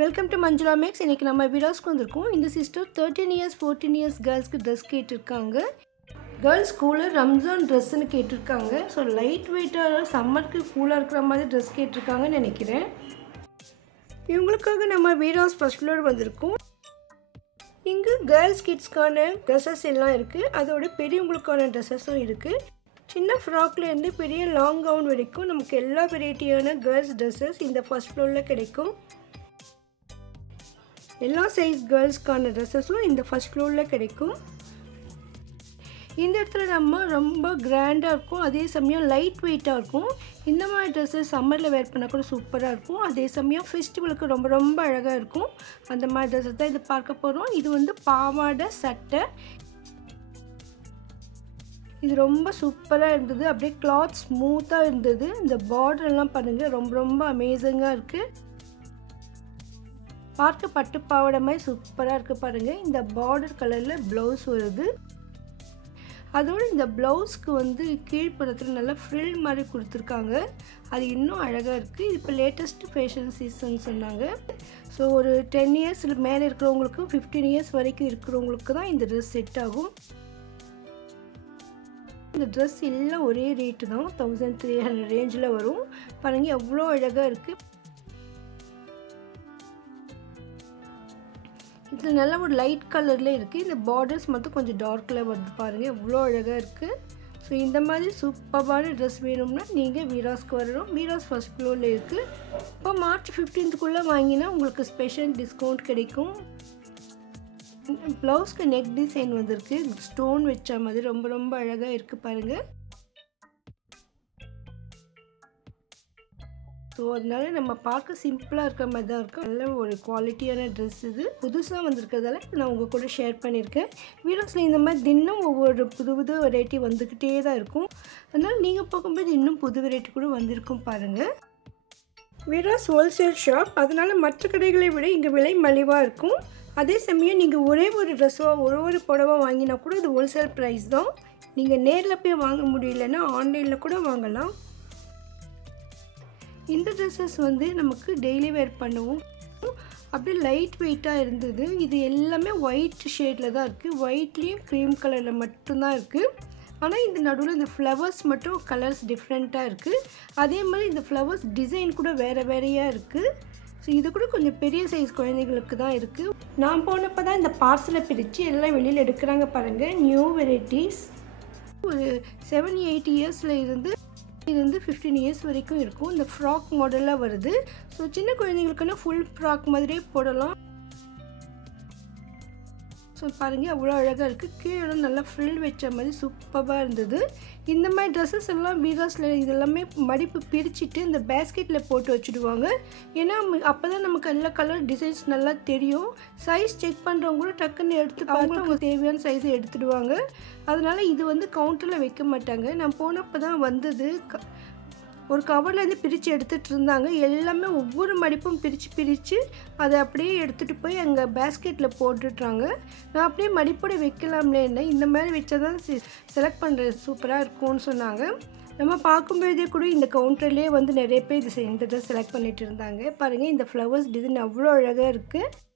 Welcome to Manjula maths. இன்றைக்கி நம்ம வீடியோஸ்க்கு வந்திருக்கோம். இந்த சிஸ்டர் 13 இயர்ஸ் 14 இயர்ஸ் கேர்ள்ஸ்க்கு ட்ரெஸ் கேட்டிருக்காங்க. கேர்ள்ஸ் ஸ்கூலில் ரம்ஜான் ட்ரெஸ்ஸுன்னு கேட்டிருக்காங்க. ஸோ லைட் வெயிட்டாக சம்மருக்கு கூலாக இருக்கிற மாதிரி ட்ரெஸ் கேட்டிருக்காங்கன்னு நினைக்கிறேன். இவங்களுக்காக நம்ம வீடியோஸ் ஃபர்ஸ்ட் ஃப்ளோர் வந்திருக்கோம். இங்கே கேர்ள்ஸ் கிட்ஸ்க்கான ட்ரெஸ்ஸஸ் எல்லாம் இருக்குது. அதோட பெரியவங்களுக்கான ட்ரெஸ்ஸஸும் இருக்குது. சின்ன ஃப்ராக்லேருந்து பெரிய லாங் கவுன் வரைக்கும் நமக்கு எல்லா வெரைட்டியான கேர்ள்ஸ் ட்ரெஸ்ஸஸ் இந்த ஃபர்ஸ்ட் ஃப்ளோரில் கிடைக்கும். எல்லா சைஸ் கேர்ள்ஸ்க்கான ட்ரெஸ்ஸஸும் இந்த ஃபர்ஸ்ட் ஃப்ளோரில் கிடைக்கும். இந்த இடத்துல நம்ம ரொம்ப கிராண்டாக இருக்கும், அதே சமயம் லைட் வெயிட்டாக இருக்கும். இந்த மாதிரி ட்ரெஸ்ஸஸ் சம்மரில் வேர் பண்ணால் கூட சூப்பராக இருக்கும். அதே சமயம் ஃபெஸ்டிவலுக்கு ரொம்ப ரொம்ப அழகாக இருக்கும். அந்த மாதிரி ட்ரெஸ்ஸஸ் தான் இது பார்க்க போகிறோம். இது வந்து பாவாடை சட்டை. இது ரொம்ப சூப்பராக இருந்தது. அப்படியே கிளாத் ஸ்மூத்தாக இருந்தது. இந்த பார்டர்லாம் பாருங்கள், ரொம்ப ரொம்ப அமேசிங்காக இருக்குது. பார்க்க பட்டு பாவாடை மாதிரி சூப்பராக இருக்குது பாருங்கள். இந்த பார்டர் கலரில் ப்ளவுஸ் வருது. அதோடு இந்த ப்ளவுஸ்க்கு வந்து கீழ்ப்புறத்தில் நல்லா ஃப்ரில் மாதிரி கொடுத்துருக்காங்க. அது இன்னும் அழகாக இருக்குது. இது இப்போ லேட்டஸ்ட் ஃபேஷன் சீசன் சொன்னாங்க. ஸோ ஒரு 10 இயர்ஸ் மேலே இருக்கிறவங்களுக்கு 15 இயர்ஸ் வரைக்கும் இருக்கிறவங்களுக்கு தான் இந்த ட்ரெஸ் செட் ஆகும். இந்த ட்ரெஸ் எல்லாம் ஒரே ரேட்டு தான், 1300 ரேஞ்சில் வரும். பாருங்கள் எவ்வளோ அழகாக இருக்குது. இதில் நல்லா ஒரு லைட் கலரில் இருக்குது. இந்த பார்டர்ஸ் மட்டும் கொஞ்சம் டார்க்கில் வருது பாருங்கள், எவ்வளோ அழகாக இருக்குது. ஸோ இந்த மாதிரி சூப்பரான ட்ரெஸ் வேணும்னா நீங்கள் வீராஸ்க்கு வரணும். வீராஸ் ஃபர்ஸ்ட் ஃப்ளோரில் இருக்குது. இப்போ மார்ச் 15க்குள்ளே வாங்கினா உங்களுக்கு ஸ்பெஷல் டிஸ்கவுண்ட் கிடைக்கும். ப்ளவுஸ்க்கு நெக் டிசைன் வந்திருக்கு, ஸ்டோன் வச்ச மாதிரி ரொம்ப ரொம்ப அழகாக இருக்குது பாருங்கள். ஸோ அதனால நம்ம பார்க்க சிம்பிளாக இருக்கிற மாதிரி தான் இருக்கும். நல்ல ஒரு குவாலிட்டியான ட்ரெஸ். இது புதுசாக வந்திருக்கிறதால நான் உங்கள் கூட ஷேர் பண்ணியிருக்கேன். வீடியோஸில் இந்த மாதிரி தினம் ஒவ்வொரு புது புது வெரைட்டி வந்துக்கிட்டே தான் இருக்கும். அதனால் நீங்கள் பார்க்கும்போது இன்னும் புது வெரைட்டி கூட வந்திருக்கும் பாருங்கள். வீராஸ் ஹோல்சேல் ஷாப், அதனால் மற்ற கடைகளை விட இங்கே விலை மலிவாக இருக்கும். அதே சமயம் நீங்கள் ஒரே ஒரு ட்ரெஸ்ஸோ ஒரு புடவை வாங்கினா கூட இது ஹோல்சேல் ப்ரைஸ் தான். நீங்கள் நேரில் போய் வாங்க முடியலன்னா ஆன்லைனில் கூட வாங்கலாம். இந்த ட்ரெஸ்ஸஸ் வந்து நமக்கு டெய்லி வேர் பண்ணுவோம். அப்படியே லைட் வெயிட்டாக இருந்தது. இது எல்லாமே ஒயிட் ஷேடில் தான் இருக்குது. ஒயிட்லேயும் க்ரீம் கலரில் மட்டும்தான் இருக்குது. ஆனால் இந்த நடுவில் இந்த ஃப்ளவர்ஸ் மட்டும் கலர்ஸ் டிஃப்ரெண்ட்டாக இருக்குது. அதே மாதிரி இந்த ஃப்ளவர்ஸ் டிசைன் கூட வேறு வேறையாக இருக்குது. ஸோ இது கூட கொஞ்சம் பெரிய சைஸ் குழந்தைங்களுக்கு தான் இருக்குது. நான் போனப்போ தான் இந்த பார்சலை பிரித்து எல்லாம் வெளியில் எடுக்கிறாங்க பாருங்கள். நியூ வெரைட்டிஸ் ஒரு 7-8 இயர்ஸில் இருந்து 15 இயர்ஸ் வரைக்கும் இருக்கும். இந்த ஃப்ராக் மாடலாக வருது. ஸோ சின்ன குழந்தைங்களுக்குன்னா ஃபுல் ஃப்ராக் மாதிரியே போடலாம். ஸோ பாருங்கள் அவ்வளோ அழகாக இருக்குது. கீழே நல்லா ஃப்ரில் வச்ச மாதிரி சூப்பராக இருந்தது. இந்த மாதிரி ட்ரெஸ்ஸஸ் எல்லாம் வீராஸில் இதெல்லாமே மடிப்பு பிரிச்சுட்டு இந்த பேஸ்கெட்டில் போட்டு வச்சுடுவாங்க. ஏன்னா அப்போ தான் நமக்கு எல்லா கலர் டிசைன்ஸ் நல்லா தெரியும். சைஸ் செக் பண்ணுறவங்க கூட டக்குன்னு எடுத்து பார்த்து அவங்க தேவையான சைஸை எடுத்துடுவாங்க. அதனால் இது வந்து கவுண்டரில் வைக்க மாட்டாங்க. நான் போனப்போ தான் வந்தது. ஒரு கவர்லேருந்து பிரித்து எடுத்துகிட்டு இருந்தாங்க. எல்லாமே ஒவ்வொரு மடிப்பும் பிரித்து அதை அப்படியே எடுத்துகிட்டு போய் அங்கே பேஸ்கெட்டில் போட்டுட்றாங்க. நான் அப்படியே மடிப்போட வைக்கலாம்லேன்னு இந்த மாதிரி வச்சா தான் செலக்ட் பண்ணுறது சூப்பராக இருக்கும்னு சொன்னாங்க. நம்ம பார்க்கும்போதே கூட இந்த கவுண்டர்லேயே வந்து நிறைய பேர் இந்த ட்ரெஸ் செலக்ட் பண்ணிகிட்டு இருந்தாங்க. பாருங்கள் இந்த ஃப்ளவர்ஸ் டிசைன் அவ்வளோ அழகாக இருக்குது.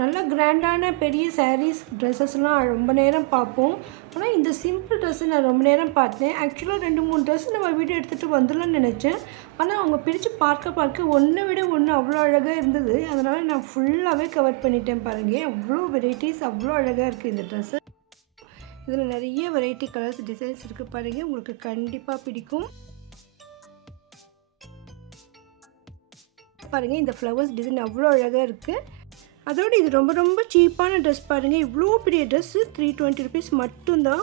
நல்லா கிராண்டான பெரிய சாரீஸ் ட்ரெஸ்ஸஸ்லாம் ரொம்ப நேரம் பார்ப்போம். ஆனால் இந்த சிம்பிள் ட்ரெஸ்ஸு நான் ரொம்ப நேரம் பார்த்தேன். ஆக்சுவலாக 2-3 ட்ரெஸ் நம்ம வீடியோ எடுத்துகிட்டு வந்துடலாம்னு நினச்சேன். ஆனால் அவங்க பிரித்து பார்க்க ஒன்றை விட ஒன்று அவ்வளோ அழகாக இருந்தது. அதனால் நான் ஃபுல்லாகவே கவர் பண்ணிட்டேன் பாருங்கள். அவ்வளோ வெரைட்டிஸ், அவ்வளோ அழகாக இருக்குது இந்த ட்ரெஸ்ஸு. இதில் நிறைய வெரைட்டி கலர்ஸ் டிசைன்ஸ் இருக்குது பாருங்கள். உங்களுக்கு கண்டிப்பாக பிடிக்கும். பாருங்கள் இந்த ஃப்ளவர்ஸ் டிசைன் அவ்வளோ அழகாக இருக்குது. அதோடு இது ரொம்ப ரொம்ப சீப்பான ட்ரெஸ் பாருங்கள். இவ்வளோ பெரிய ட்ரெஸ்ஸு 320 ருபீஸ் மட்டும்தான்.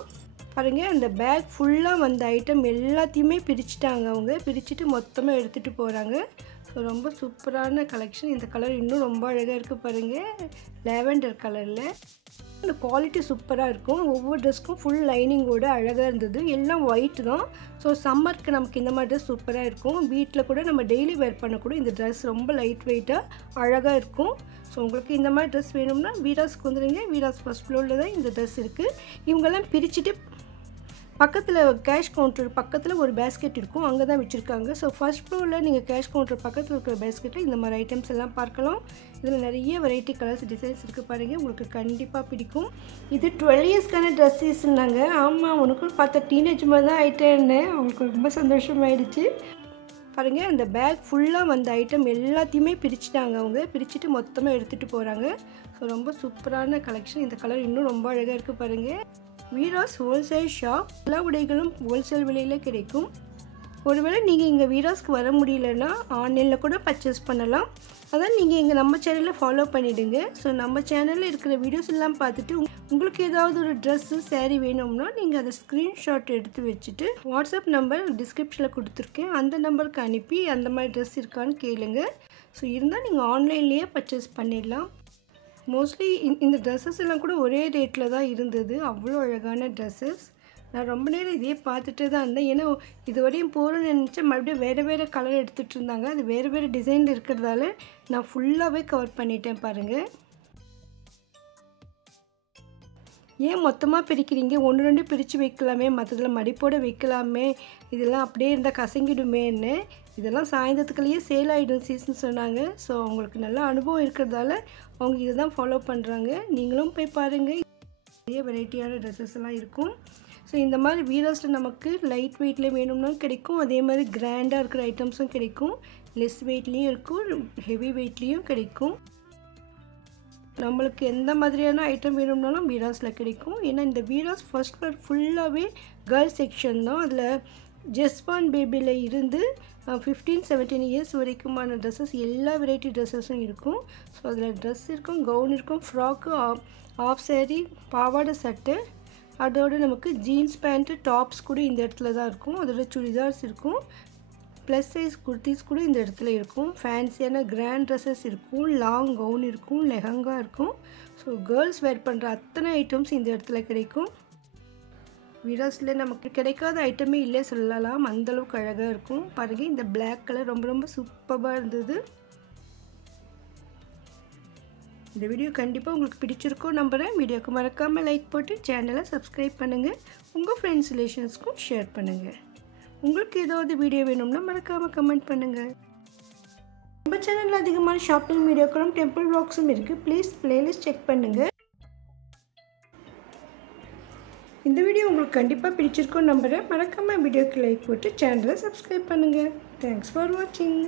பாருங்கள் அந்த பேக் ஃபுல்லாக வந்த ஐட்டம் எல்லாத்தையுமே பிரிச்சுட்டாங்க. அவங்க பிரிச்சுட்டு மொத்தமாக எடுத்துகிட்டு போகிறாங்க. ஸோ ரொம்ப சூப்பரான கலெக்ஷன். இந்த கலர் இன்னும் ரொம்ப அழகாக இருக்குது பாருங்கள், லேவெண்டர் கலரில். இந்த குவாலிட்டி சூப்பராக இருக்கும். ஒவ்வொரு ட்ரெஸ்க்கும் ஃபுல் லைனிங்கோட அழகாக இருந்தது. எல்லாம் ஒயிட் தான். ஸோ சம்மருக்கு நமக்கு இந்த மாதிரி ட்ரெஸ் சூப்பராக இருக்கும். வீட்டில் கூட நம்ம டெய்லி வேர் பண்ணக்கூட இந்த ட்ரெஸ் ரொம்ப லைட் வெயிட்டாக அழகாக இருக்கும். ஸோ உங்களுக்கு இந்த மாதிரி ட்ரெஸ் வேணும்னா வீராஸ்க்கு வந்துடுங்க. வீராஸ் ஃபர்ஸ்ட் ஃப்ளோரில் தான் இந்த ட்ரெஸ் இருக்குது. இவங்கெல்லாம் பிரிச்சுட்டு பக்கத்தில் கேஷ் கவுண்டர் பக்கத்தில் ஒரு பேஸ்கெட் இருக்கும், அங்கே தான் வச்சுருக்காங்க. ஸோ ஃபர்ஸ்ட் ஃப்ளோரில் நீங்கள் கேஷ் கவுண்டர் பக்கத்தில் இருக்கிற பேஸ்கெட்டில் இந்த மாதிரி ஐட்டம்ஸ் எல்லாம் பார்க்கலாம். இதில் நிறைய வெரைட்டி கலர்ஸ் டிசைன்ஸ் இருக்குது பாருங்கள், உங்களுக்கு கண்டிப்பாக பிடிக்கும். இது 12 இயர்ஸ்க்கான ட்ரெஸ்ஸஸ்னாங்க. ஆமாம், உனக்கும் பார்த்த டீனேஜ் மாதிரி தான் ஆகிட்டேன்னு அவங்களுக்கு ரொம்ப சந்தோஷமாயிடுச்சு. பாருங்கள், அந்த பேக் ஃபுல்லாக வந்த ஐட்டம் எல்லாத்தையுமே பிரிச்சுட்டாங்க. அவங்க பிரிச்சுட்டு மொத்தமாக எடுத்துகிட்டு போகிறாங்க. ஸோ ரொம்ப சூப்பரான கலெக்ஷன். இந்த கலர் இன்னும் ரொம்ப அழகாக இருக்குது பாருங்கள். வீராஸ் ஹோல்சேல் ஷாப், எல்லா உடைகளும் ஹோல்சேல் விலையில் கிடைக்கும். ஒருவேளை நீங்கள் இங்கே வீராஸ்க்கு வர முடியலன்னா ஆன்லைனில் கூட பர்ச்சேஸ் பண்ணலாம். அதான் நீங்கள் இங்கே நம்ம சேனலில் ஃபாலோ பண்ணிவிடுங்க. ஸோ நம்ம சேனலில் இருக்கிற வீடியோஸ் எல்லாம் பார்த்துட்டு உங்களுக்கு ஏதாவது ஒரு ட்ரெஸ்ஸு சேரீ வேணும்னா நீங்கள் அதை ஸ்க்ரீன்ஷாட் எடுத்து வச்சுட்டு வாட்ஸ்அப் நம்பர் டிஸ்கிரிப்ஷனில் கொடுத்துருக்கேன், அந்த நம்பருக்கு அனுப்பி அந்த மாதிரி ட்ரெஸ் இருக்கான்னு கேளுங்க. ஸோ இருந்தால் நீங்கள் ஆன்லைன்லேயே பர்ச்சேஸ் பண்ணிடலாம். மோஸ்ட்லி இந்த ட்ரெஸ்ஸஸ் எல்லாம் கூட ஒரே ரேட்டில் தான் இருந்தது. அவ்வளோ அழகான ட்ரெஸ்ஸஸ். நான் ரொம்ப நேரம் இதே பார்த்துட்டு தான் இருந்தேன். ஏன்னா இது வரையும் போகிறோன்னு நினச்சேன், மறுபடியும் வேறு கலர் எடுத்துகிட்டு இருந்தாங்க. அது வேறு டிசைன் இருக்கிறதால நான் ஃபுல்லாகவே கவர் பண்ணிட்டேன் பாருங்கள். ஏன் மொத்தமாக பிரிக்கிறீங்க? 1-2 பிரித்து வைக்கலாமே, மற்றதில் மடிப்போடு வைக்கலாமே, இதெல்லாம் அப்படியே இருந்தால் கசங்கிடுமேன்னு. இதெல்லாம் சாயந்தரத்துக்குள்ளேயே சேல் ஆகிடும் சீசன் சொன்னாங்க. ஸோ அவங்களுக்கு நல்ல அனுபவம் இருக்கிறதால அவங்க இதை தான் ஃபாலோ பண்ணுறாங்க. நீங்களும் போய் பாருங்கள், நிறைய வெரைட்டியான ட்ரெஸ்ஸஸ் எல்லாம் இருக்கும். ஸோ இந்த மாதிரி வீராஸில் நமக்கு லைட் வெயிட்டில் வேணும்னா கிடைக்கும், அதே மாதிரி கிராண்டாக இருக்கிற ஐட்டம்ஸும் கிடைக்கும். லெஸ் வெயிட்லேயும் இருக்கும், ஹெவி வெயிட்லேயும் கிடைக்கும். நம்மளுக்கு எந்த மாதிரியான ஐட்டம் வேணும்னாலும் வீராஸில் கிடைக்கும். ஏன்னா இந்த வீராஸ் ஃபர்ஸ்ட் ஃப்ளோர் ஃபுல்லாகவே கேர்ள்ஸ் செக்ஷன் தான். அதில் ஜஸ்பான் பேபியில் இருந்து 15-17 இயர்ஸ் வரைக்குமான ட்ரெஸ்ஸஸ், எல்லா வெரைட்டி ட்ரெஸ்ஸஸும் இருக்கும். ஸோ அதில் ட்ரெஸ் இருக்கும், கவுன் இருக்கும், ஃப்ராக்கு, ஆஃப் சாரீ, பாவாடை சட்டை, அதோடு நமக்கு ஜீன்ஸ் பேண்ட்டு, டாப்ஸ் கூட இந்த இடத்துல தான் இருக்கும். அதோட சுடிதார்ஸ் இருக்கும், ப்ளஸ் சைஸ் குர்த்திஸ் கூட இந்த இடத்துல இருக்கும். ஃபேன்சியான கிராண்ட் ட்ரெஸ்ஸஸ் இருக்கும், லாங் கவுன் இருக்கும், லெஹங்கா இருக்கும். ஸோ கேர்ள்ஸ் வேர் பண்ணுற அத்தனை ஐட்டம்ஸ் இந்த இடத்துல கிடைக்கும். வீராஸில் நமக்கு கிடைக்காத ஐட்டமே இல்லை சொல்லலாம், அந்தளவுக்கு அழகாக இருக்கும். பாருங்கள், இந்த பிளாக் கலர் ரொம்ப சூப்பராக இருந்தது. இந்த வீடியோ கண்டிப்பாக உங்களுக்கு பிடிச்சிருக்கும் நம்புகிறேன். வீடியோக்கு மறக்காமல் லைக் போட்டு சேனலை சப்ஸ்கிரைப் பண்ணுங்கள், உங்கள் ஃப்ரெண்ட்ஸ் ரிலேஷன்ஸ்க்கும் ஷேர் பண்ணுங்கள். உங்களுக்கு ஏதாவது வீடியோ வேணும்னா மறக்காமல் கமெண்ட் பண்ணுங்கள். நம்ம சேனலில் அதிகமான ஷாப்பிங் வீடியோக்களும் டெம்பிள் வ்ளாக்ஸும் இருக்குது. ப்ளீஸ் பிளேலிஸ்ட் செக் பண்ணுங்கள். இந்த வீடியோ உங்களுக்கு கண்டிப்பாக பிடிச்சிருக்கும் நம்புகிறேன். மறக்காமல் வீடியோக்கு லைக் போட்டு சேனலை சப்ஸ்கிரைப் பண்ணுங்கள். தேங்க்ஸ் ஃபார் வாட்சிங்.